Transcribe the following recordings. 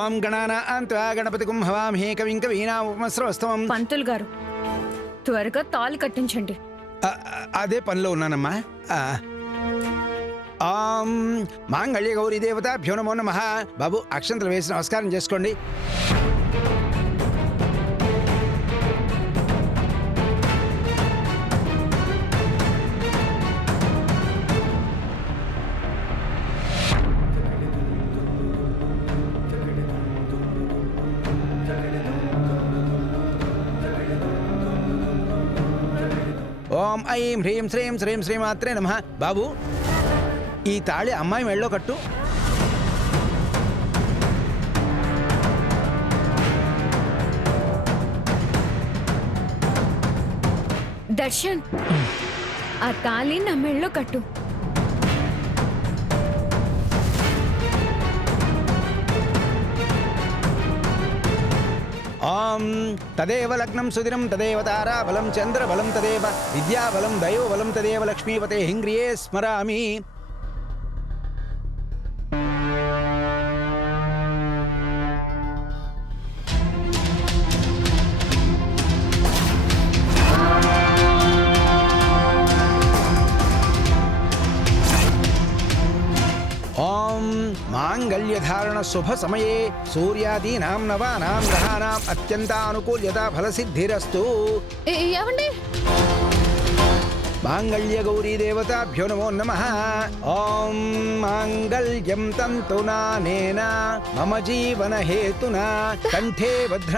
ఓం గణానాన్త్వా గణపతిగుం హవామహే కవిం కవీనాముపమస్రవస్తమం. పంతులు గారు త్వరగా తాళి కట్టించండి. అదే పనిలో ఉన్నానమ్మా. ఓం మాంగళ్య గౌరీ దేవతాభ్యో నమో నమః. బాబు అక్షంతలు వేసి నమస్కారం చేసుకోండి. ఓం ఐం హ్రీం శ్రీం శ్రీం శ్రీమాత్రే నమః. బాబు ఈ తాళి అమ్మాయి మెళ్ళో కట్టు. దర్శన్ ఆ తాళి నా మెళ్ళో కట్టు. ఓం తదేవ లగ్నం సుదినం తదేవ తారాబలం చంద్రబలం తదేవ విద్యాబలం దైవబలం తదేవ లక్ష్మీపతే హింగ్రియే స్మరామి. ఓం మాంగళ్యధారణ శుభ సమయే సూర్యాదీనాం నవానాం గ్రహాణాం అత్యంతానుకూల్యత ఫలసిద్ధిరస్తు. ఏమండి మాంగళ్య గౌరీ దేవతాభ్యో నమో నమః. ఓం మాంగళ్యం తంతునానేన మమ జీవన హేతునా కంఠే భద్ర.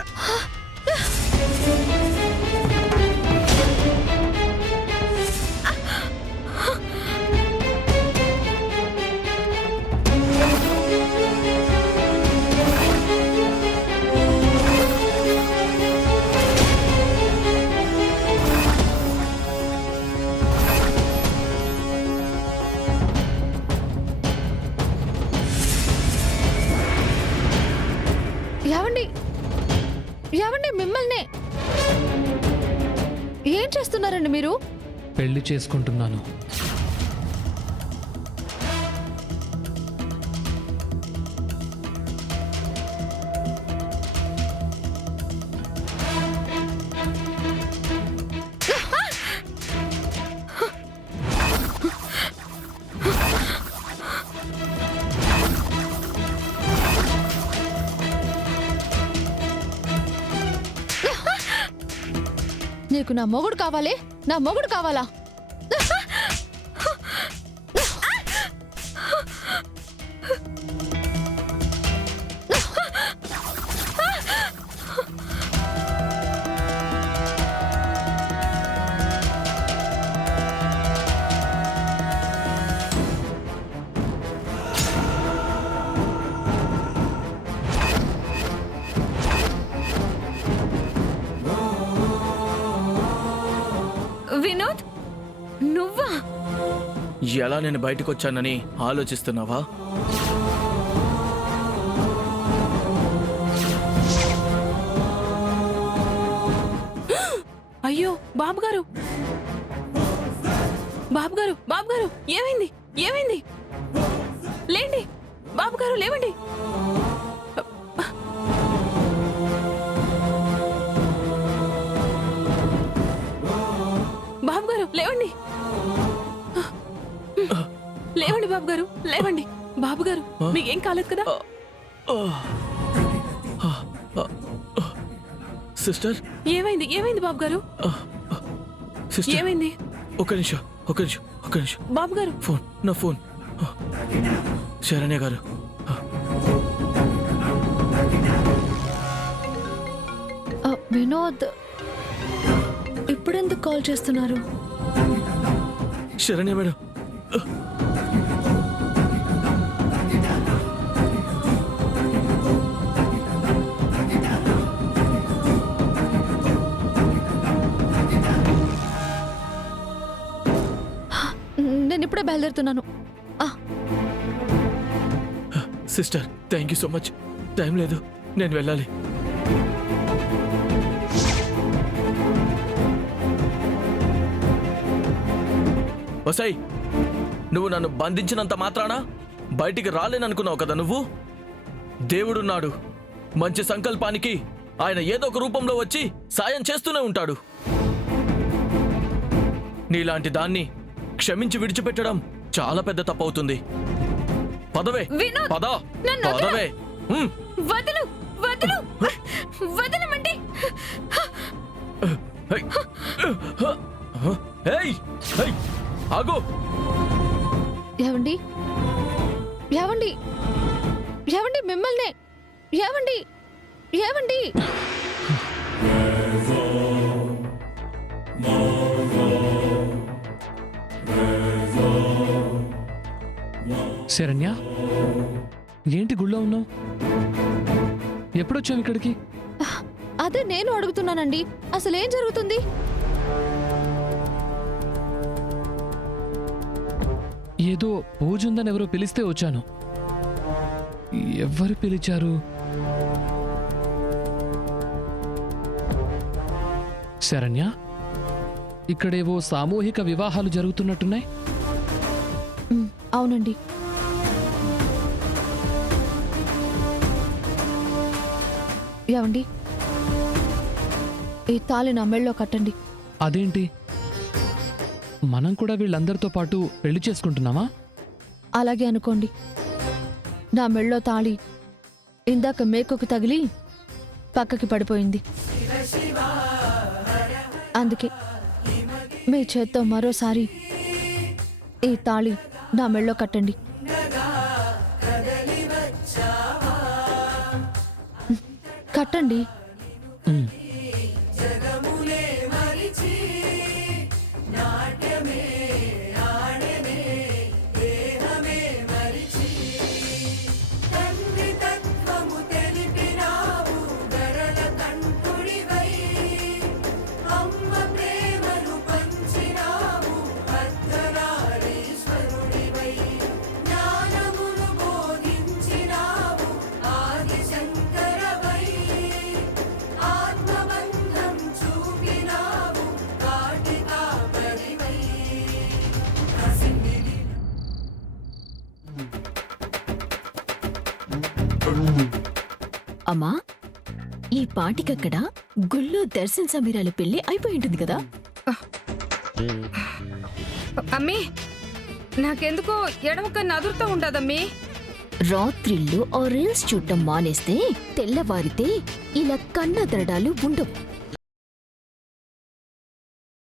ఏమండి ఏమండి మిమ్మల్ని ఏం చేస్తున్నారండి మీరు? పెళ్లి చేసుకుంటున్నాను. నీకు నా మొగుడు కావాలి, నా మొగుడు కావాలా? వినోద్ నువ్వా? ఎలా నేను బయటకు వచ్చానని ఆలోచిస్తున్నావా? అయ్యో బాబుగారు, బాబుగారు, బాబుగారు, ఏమైంది? ఏమైంది? లేండి బాబుగారు, లేవండి. బాబుగారు లేవండి, లేవండి బాబుగారు, లేవండి. బాబుగారు మీకేం కాలేదు కదా? సిస్టర్, ఏమైంది? ఏమైంది బాబుగారు? సిస్టర్, ఏమైంది? ఒక నిమిషం. బాబుగారు ఫోన్, నా ఫోన్. శరణ్య గారు, వినోద్ ఇప్పుడెందుకు కాల్ చేస్తున్నారు? శరణ్య మేడం, నేను ఇప్పుడే బయలుదేరుతున్నాను. Sister thank you so much. Time లేదు, నేను వెళ్ళాలి. వసాయి, నువ్వు నన్ను బంధించినంత మాత్రాన బయటికి రాలేననుకున్నావు కదా నువ్వు? దేవుడున్నాడు, మంచి సంకల్పానికి ఆయన ఏదో ఒక రూపంలో వచ్చి సాయం చేస్తూనే ఉంటాడు. నీలాంటి దాన్ని క్షమించి విడిచిపెట్టడం చాలా పెద్ద తప్పవుతుంది. పదవే వినోద్, పద నన్ను వదలు. పదవే. వదులు వదులు వదలమండి. హై. ఏయ్, హై, ఆగు. ఏవండి ఏవండి ఏవండి మిమ్మల్నే ఏవండి ఏవండి శరణ్య, ఏంటి గుళ్ళో ఉన్నావు? ఎప్పుడొచ్చావు ఇక్కడికి? అదే నేను అడుగుతున్నానండి, అసలేం జరుగుతుంది? ఏదో పూజ ఉందని ఎవరో పిలిస్తే వచ్చాను. ఎవరు పిలిచారు? శరణ్య, ఇక్కడేవో సామూహిక వివాహాలు జరుగుతున్నట్టున్నాయి. అవునండి. ఏవండి, ఈ తాళి నా మెళ్ళో కట్టండి. అదేంటి, మనం కూడా వీళ్ళందరితో పాటు పెళ్లి చేసుకుంటున్నామా? అలాగే అనుకోండి. నా మెళ్ళో తాళి ఇందాక మేకుకు తగిలి పక్కకి పడిపోయింది. అందుకే మీ చేత్తో మరోసారి ఈ తాళి నా మెళ్ళో కట్టండి. కట్టండి. ఉమ్. అమ్మా, ఈ పాటికక్కడ గుళ్ళో దర్శన్ సమీరాల పెళ్లి అయిపోయి ఉంటుంది కదా? అమ్మీ, నాకెందుకో ఎడమక నదురుతూ ఉండదమ్మీ. రాత్రిళ్ళు ఆ రీల్స్ చూడటం మానేస్తే తెల్లవారితే ఇలా కన్నదరడాలు ఉండవు.